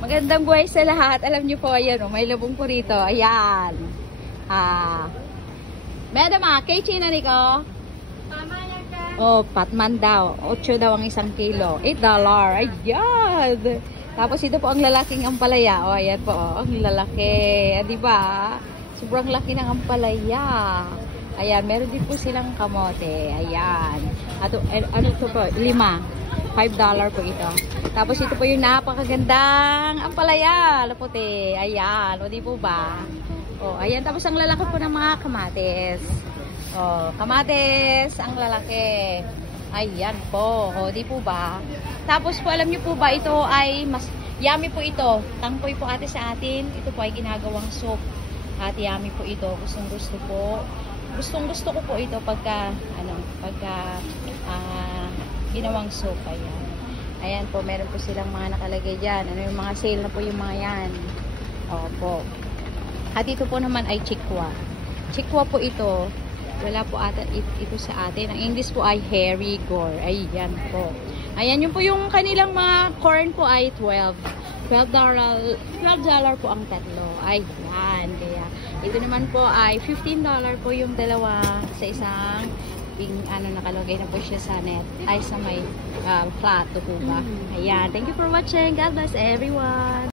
Magandang buhay sa lahat. Alam niyo po, ayan, may labong po rito. Ayan. Madam, kay China ni ko? Tama yan ka. Oh, patman daw. 8 daw ang isang kilo. $8. Ayan. Tapos ito po ang lalaking ampalaya. Oh, ayan po. Oh, ang lalaki. Di ba? Sobrang laki ng ampalaya. Ayan, meron din po silang kamote. Ayan. Ano ito po? 5. $5 po ito. Tapos ito po yung napakagandang ampalaya. Laputi. Ayan. O, di po ba? O, ayan. Tapos ang lalaki po ng mga kamatis. O, kamatis. Ang lalaki. Ayan po. O, di po ba? Tapos po, alam nyo po ba, ito ay mas yummy po ito. Tangkoy po ate sa atin. Ito po ay ginagawang soup. At yummy po ito. Gustong gusto po. Gustong gusto ko po ito pagka ginawang soup. Ayan. Ayan po, meron po silang mga nakalagay dyan. Ano yung mga sale na po yung mga yan. Opo. At ito po naman ay chikwa. Chikwa po ito. Wala po ata ito sa atin. Ang English po ay Herigor. Ayan po. Ayan, yun po yung kanilang mga corn po ay $12 po ang tatlo. Ayan. Kaya, ito naman po ay $15 po yung dalawa sa isang nakalagay na po siya sa net ay sa may plato po ba. Ayan, thank you for watching. God bless everyone.